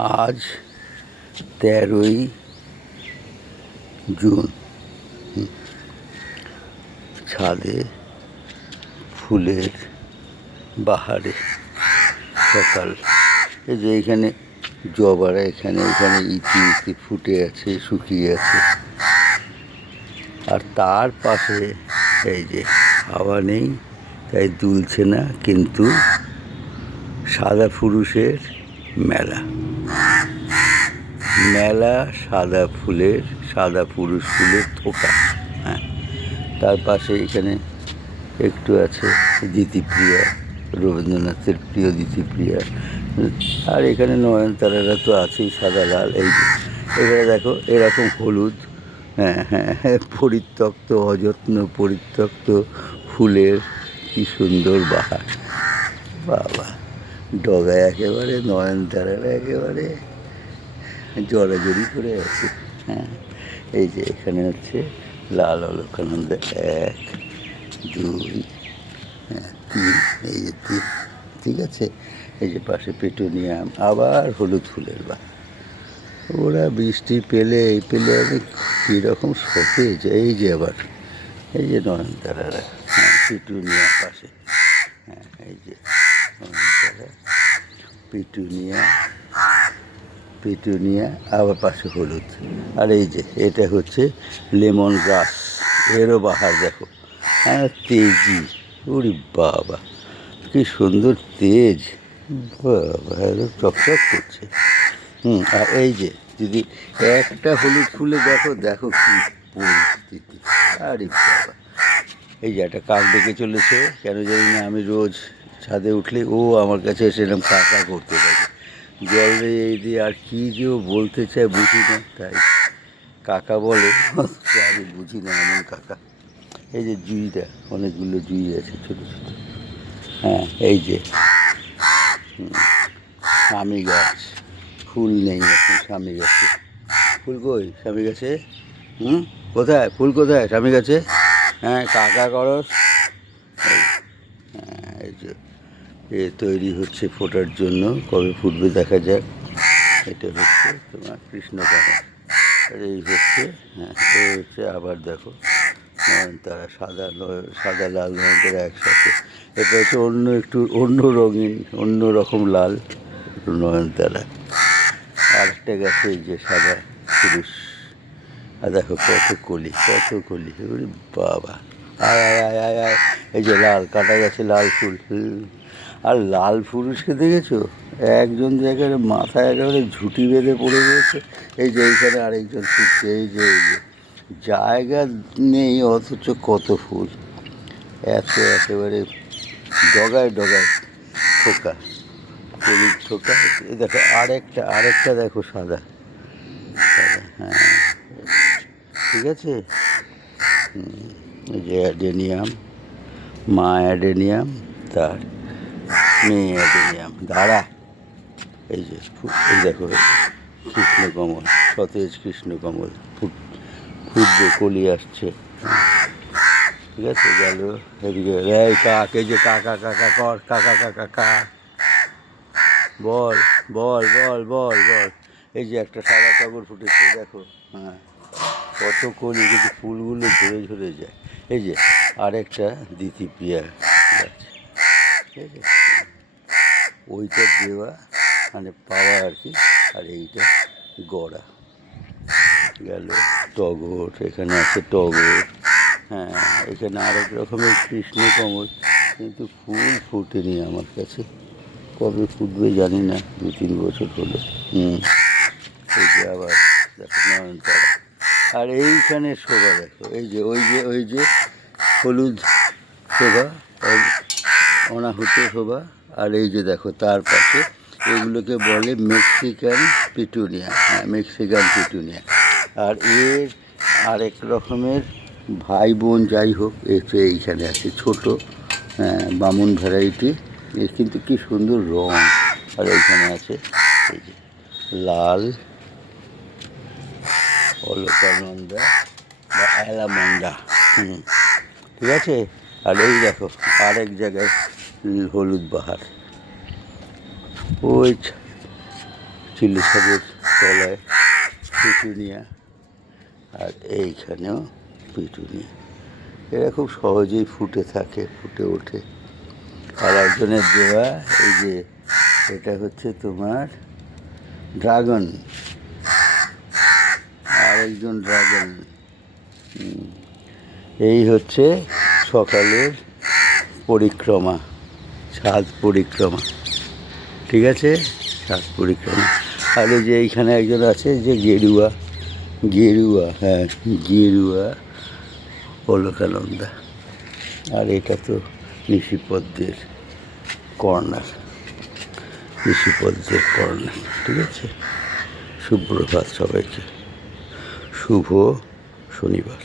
আজ 13ই জুন। ছাদে ফুলের বাহারে সকাল। এই যে এখানে জবারা এখানে ইতি ফুটে আছে, শুকিয়ে আছে। আর তার পাশে এই যে হাওয়া নেই তাই দুলছে না, কিন্তু সাদা পুরুষের মেলা সাদা পুরুষ ফুলের থোকা। হ্যাঁ, তার পাশে এখানে একটু আছে দিতিপ্রিয়া, রবীন্দ্রনাথের প্রিয় দিতিপ্রিয়া। আর এখানে নয়নতারারা তো আছেই, সাদা লাল। এই যে এখানে দেখো এরকম হলুদ, পরিত্যক্ত, অযত্ন পরিত্যক্ত ফুলের কি সুন্দর বাহার। বাবা, ডগায় একেবারে নয়নতারারা একেবারে জড়াজড়ি করে আছে। হ্যাঁ, এই যে এখানে হচ্ছে লাল অলকানন্দা 1 2 3, এই যে 3, ঠিক আছে। এই যে পাশে পেটুনিয়াম, আবার হলুদ ফুলের বা ওরা বৃষ্টি পেলে আমি কীরকম সতেজ। এই যে আবার এই যে নয়নতারারা, পেটুনিয়া পাশে। হ্যাঁ, এই যে নয়নতারা, পেটুনিয়া আবার পাশে হলুদ। আর এই যে এটা হচ্ছে লেমন গ্রাস, এরও বাহার দেখো। হ্যাঁ, তেজি, ওরে বাবা কি সুন্দর তেজ, বাবা চকচক করছে। আর এই যে যদি একটা হলুদ ফুলে দেখো কি পরিস্থিতি। আরে বাবা, এই যে একটা কাক ডেকে চলেছে, কেন জানি না। আমি রোজ ছাদে উঠলে ও আমার কাছে এসে এরকম কাকা করতে থাকে, জল এই দিয়ে আর কী যে ও বলতে চায় বুঝি না, তাই কাকা বলে। আমি বুঝি না এমন কাকা। এই যে জুঁইটা, অনেকগুলো জুঁই আছে ছোটো ছোটো। হ্যাঁ, এই যে স্বামী গাছ, ফুল নেই এখন স্বামী গাছে। ফুল কই স্বামী গাছে? কোথায় ফুল, কোথায় স্বামী গাছে? হ্যাঁ, কাকা করস। এই যে তৈরি হচ্ছে ফোটার জন্য, কবে ফুটবে দেখা যাক। এটা হচ্ছে তোমার কৃষ্ণকমল, আর এই হচ্ছে এই হচ্ছে আবার দেখো নয়নতারা, সাদা লাল নয়নতারা একসাথে। এটা হচ্ছে অন্য রঙিন, অন্য রকম লাল নয়নতারা। আরেকটা গাছে এই যে সাদা পুরুষ, আর দেখো কত কলি। ওরে বাবা, আয় আয় আয় আয় আয়। এই যে লাল কাটা গেছে লাল ফুল। আর লাল পুরুষকে দেখেছো? একজন জায়গায় মাথায় একেবারে ঝুঁটি বেঁধে পড়ে গিয়েছে। এই যে এইখানে আরেকজন ছুটছে। এই যে জায়গা নেই, অথচ কত ফুল, একেবারে ডগায় থোকা, কলির থোকা। দেখো আরেকটা দেখো সাদা। হ্যাঁ, ঠিক আছে। এই যে অ্যাডেনিয়াম, মা অ্যাডেনিয়াম, তার মেয়ে অ্যাডেনিয়াম। দাঁড়া, এই যে এই দেখো কৃষ্ণকমল, সতেজ কৃষ্ণকমল ফুটবে, কলি আসছে। ঠিক আছে, গেল এদিকে। এই কাক, এই যে কাকা কর, কাকা বল। এই যে একটা সাদা টগর ফুটেছে দেখো। হ্যাঁ, কত কলি, কিন্তু ফুলগুলো ঝরে যায়। এই যে আরেকটা দিতিপ্রিয়া গাছ, ঠিক আছে। ওইটা দেওয়া মানে পাওয়া আর কি, আর এইটা গড়া। গেল টগর, এখানে আছে টগর। হ্যাঁ, এখানে আরেক রকমের কৃষ্ণকমল, কিন্তু ফুল ফুটেনি আমার কাছে। কবে ফুটবে জানি না, 2-3 বছর হলো। এই যে আবার দেখো নয়নতারা। আর এইখানে শোভা দেখো, এই যে ওই যে হলুদ শোভা, অনাহুত শোভা। আর এই যে দেখো তার পাশে, এগুলোকে বলে মেক্সিকান পিটুনিয়া। হ্যাঁ, মেক্সিকান পিটুনিয়া। আর এর আরেক রকমের ভাই বোন যাই হোক, এইখানে আছে ছোট বামুন ভ্যারাইটি। এর কিন্তু কি সুন্দর রং। আর এইখানে আছে এই যে লাল অলকানন্দা বা অ্যালামন্ডা। ঠিক আছে। আর এই দেখো আরেক জায়গায় হলুদ বাহার, ওই চিল্লি ছাদের তলায় পিটুনিয়া, আর এইখানেও পিটুনিয়া। এরা খুব সহজেই ফুটে থাকে, ফুটে ওঠে। আর একজনের দেওয়া এই যে এটা হচ্ছে তোমার ড্রাগন, আর একজন ড্রাগন। এই হচ্ছে সকালের পরিক্রমা, ছাদ পরিক্রমা, ঠিক আছে, ছাদ পরিক্রমা। আর এই যে এইখানে একজন আছে যে গেরুয়া, হ্যাঁ গেরুয়া অলকানন্দা। আর এটা তো নিশিপদ্মের কর্নার, ঠিক আছে। সুপ্রভাত সবাইকে, শুভ শনিবার।